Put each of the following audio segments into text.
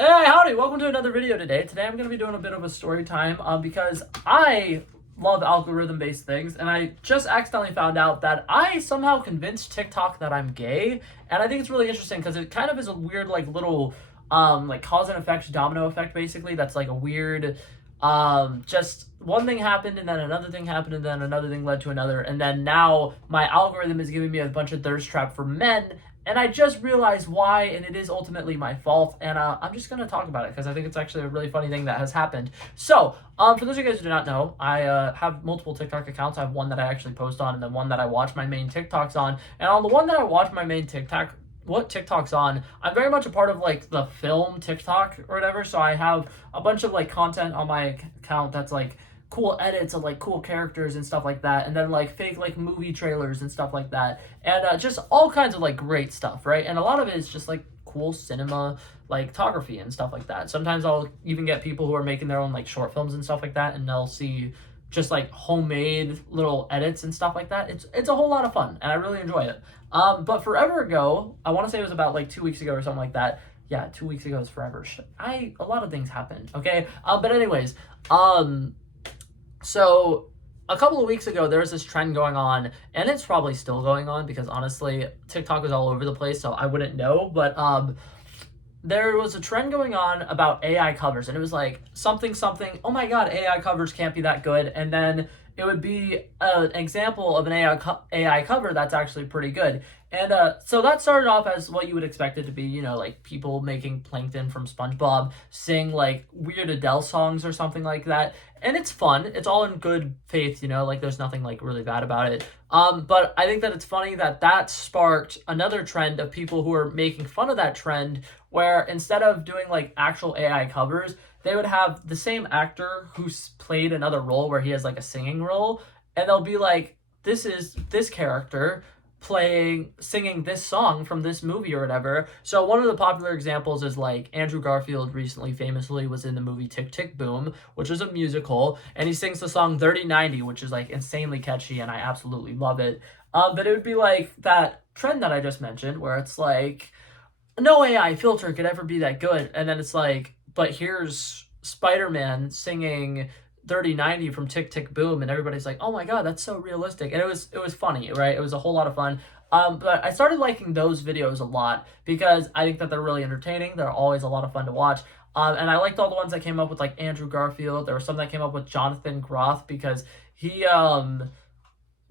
Hey, howdy! Welcome to another video today. Today I'm going to be doing a bit of a story time because I love algorithm-based things, and I just accidentally found out that I somehow convinced TikTok that I'm gay, and I think it's really interesting because it kind of is a weird, like, little, like, cause and effect, domino effect, basically, that's, like, a weird, just one thing happened, and then another thing happened, and then another thing led to another, and then now my algorithm is giving me a bunch of thirst trap for men, and I just realized why, and it is ultimately my fault, and I'm just going to talk about it because I think it's actually a really funny thing that has happened. So, for those of you guys who do not know, I have multiple TikTok accounts. I have one that I actually post on, and then one that I watch my main TikToks on. And on the one that I watch my main TikTok's on, I'm very much a part of, like, the film TikTok or whatever, so I have a bunch of, like, content on my account that's, like, cool edits of like cool characters and stuff like that, and then like fake like movie trailers and stuff like that, and just all kinds of like great stuff, right? And a lot of it is just like cool cinema, like photography and stuff like that. Sometimes I'll even get people who are making their own like short films and stuff like that, and they'll see just like homemade little edits and stuff like that. It's a whole lot of fun, and I really enjoy it. But forever ago, I want to say it was about like 2 weeks ago or something like that. Yeah, 2 weeks ago is forever. A lot of things happened. Okay, but anyways, so a couple of weeks ago, there was this trend going on, and it's probably still going on because honestly, TikTok is all over the place, so I wouldn't know. But there was a trend going on about AI covers, and it was like something something. Oh my God, AI covers can't be that good, and then it would be an example of an AI cover that's actually pretty good. And so that started off as what you would expect it to be, you know, like people making Plankton from SpongeBob sing like weird Adele songs or something like that. And it's fun. It's all in good faith, you know, like there's nothing like really bad about it. But I think that it's funny that that sparked another trend of people who are making fun of that trend, where instead of doing like actual AI covers, they would have the same actor who's played another role where he has like a singing role, and they'll be like, this is this character singing this song from this movie or whatever. So one of the popular examples is like Andrew Garfield recently famously was in the movie Tick Tick Boom, which is a musical, and he sings the song 3090, which is like insanely catchy, and I absolutely love it. But it would be like that trend that I just mentioned where it's like no AI filter could ever be that good, and then it's like, but here's Spider-Man singing 3090 from Tick Tick Boom, and everybody's like, oh my God, that's so realistic. And it was funny, right? It was a whole lot of fun. But I started liking those videos a lot because I think that they're really entertaining. They're always a lot of fun to watch. And I liked all the ones that came up with like Andrew Garfield. There were some that came up with Jonathan Groff because he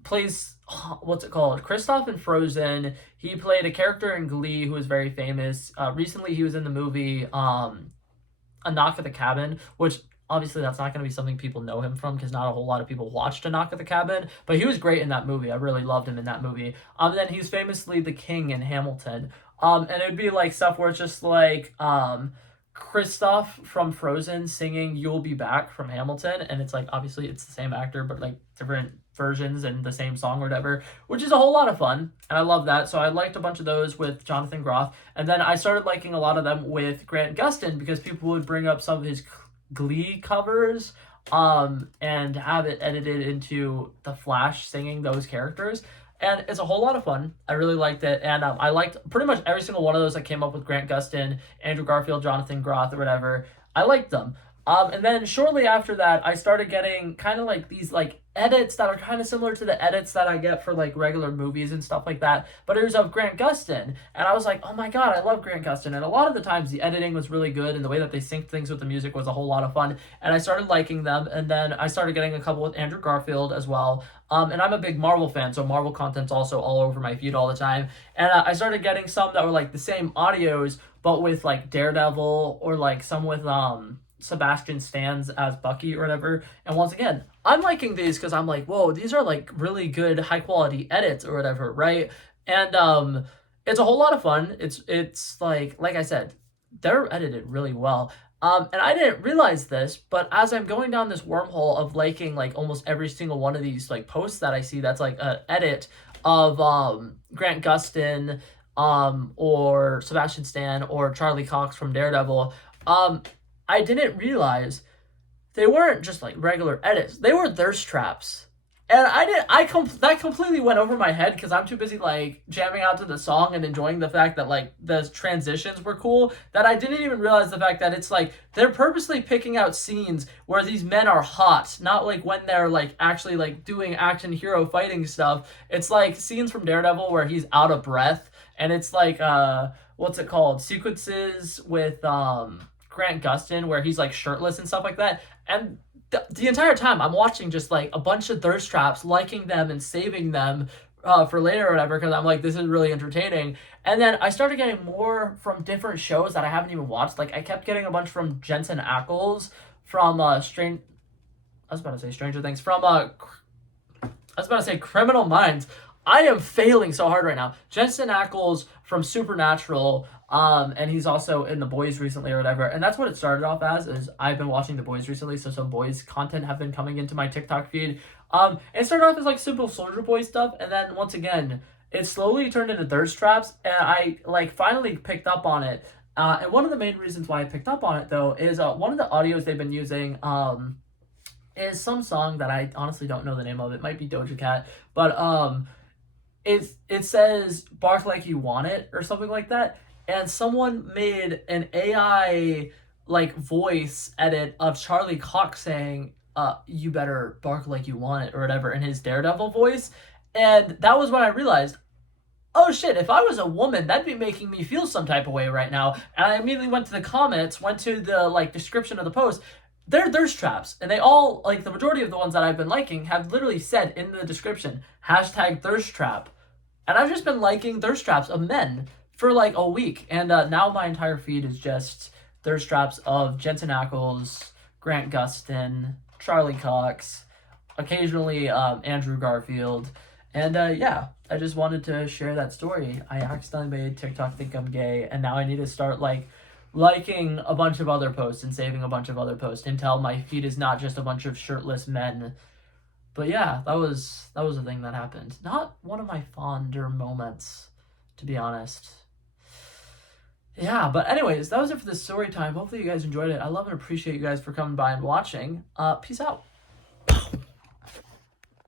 plays, what's it called, Kristoff in Frozen. He played a character in Glee who was very famous. Recently he was in the movie A Knock at the Cabin, which obviously that's not going to be something people know him from because not a whole lot of people watched A Knock at the Cabin, but he was great in that movie. I really loved him in that movie. And then he's famously the king in Hamilton. And it'd be like stuff where it's just like Kristoff from Frozen singing "You'll Be Back" from Hamilton, and it's like obviously it's the same actor but like different versions and the same song or whatever, which is a whole lot of fun, and I love that. So I liked a bunch of those with Jonathan Groff, and then I started liking a lot of them with Grant Gustin because people would bring up some of his Glee covers and have it edited into the Flash singing those characters, and it's a whole lot of fun. I really liked it, and I liked pretty much every single one of those that came up with Grant Gustin, Andrew Garfield, Jonathan Groff, or whatever. I liked them. And then shortly after that, I started getting kind of like these like edits that are kind of similar to the edits that I get for like regular movies and stuff like that, but it was of Grant Gustin, and I was like, oh my God, I love Grant Gustin. And a lot of the times the editing was really good, and the way that they synced things with the music was a whole lot of fun, and I started liking them. And then I started getting a couple with Andrew Garfield as well. And I'm a big Marvel fan, so Marvel content's also all over my feed all the time. And I started getting some that were like the same audios, but with like Daredevil, or like some with Sebastian Stans as Bucky or whatever. And once again, I'm liking these because I'm like, whoa, these are like really good high quality edits or whatever, right? And it's a whole lot of fun. It's like I said, they're edited really well. And I didn't realize this, but as I'm going down this wormhole of liking like almost every single one of these like posts that I see that's like an edit of Grant Gustin, or Sebastian Stan, or Charlie Cox from Daredevil, I didn't realize they weren't just like regular edits. They were thirst traps. And that completely went over my head because I'm too busy like jamming out to the song and enjoying the fact that like the transitions were cool, that I didn't even realize the fact that it's like they're purposely picking out scenes where these men are hot, not like when they're like actually like doing action hero fighting stuff. It's like scenes from Daredevil where he's out of breath, and it's like what's it called, sequences with Grant Gustin where he's like shirtless and stuff like that. And the entire time I'm watching just like a bunch of thirst traps, liking them and saving them for later or whatever, because I'm like, this is really entertaining. And then I started getting more from different shows that I haven't even watched. Like I kept getting a bunch from Jensen Ackles from I was about to say Stranger Things, from I was about to say Criminal Minds. I am failing so hard right now. Jensen Ackles from Supernatural, and he's also in The Boys recently or whatever. And that's what it started off as, is I've been watching The Boys recently, so some Boys content have been coming into my TikTok feed. It started off as like simple Soldier Boy stuff, and then once again, it slowly turned into thirst traps, and I like finally picked up on it. And one of the main reasons why I picked up on it though is one of the audios they've been using is some song that I honestly don't know the name of. It might be Doja Cat, but it says "bark like you want it" or something like that, and someone made an AI like voice edit of Charlie Cox saying "you better bark like you want it" or whatever in his Daredevil voice, and that was when I realized, oh shit, if I was a woman, that'd be making me feel some type of way right now. And I immediately went to the comments, went to the like description of the post. They're thirst traps, and they all, like the majority of the ones that I've been liking have literally said in the description #thirst trap. And I've just been liking thirst traps of men for like a week, and now my entire feed is just thirst traps of Jensen Ackles, Grant Gustin, Charlie Cox, occasionally Andrew Garfield. And yeah, I just wanted to share that story. I accidentally made TikTok think I'm gay, and now I need to start like liking a bunch of other posts and saving a bunch of other posts until my feed is not just a bunch of shirtless men. But yeah, that was a thing that happened. Not one of my fonder moments, to be honest. Yeah, but anyways, that was it for this story time. Hopefully you guys enjoyed it. I love and appreciate you guys for coming by and watching. Peace out.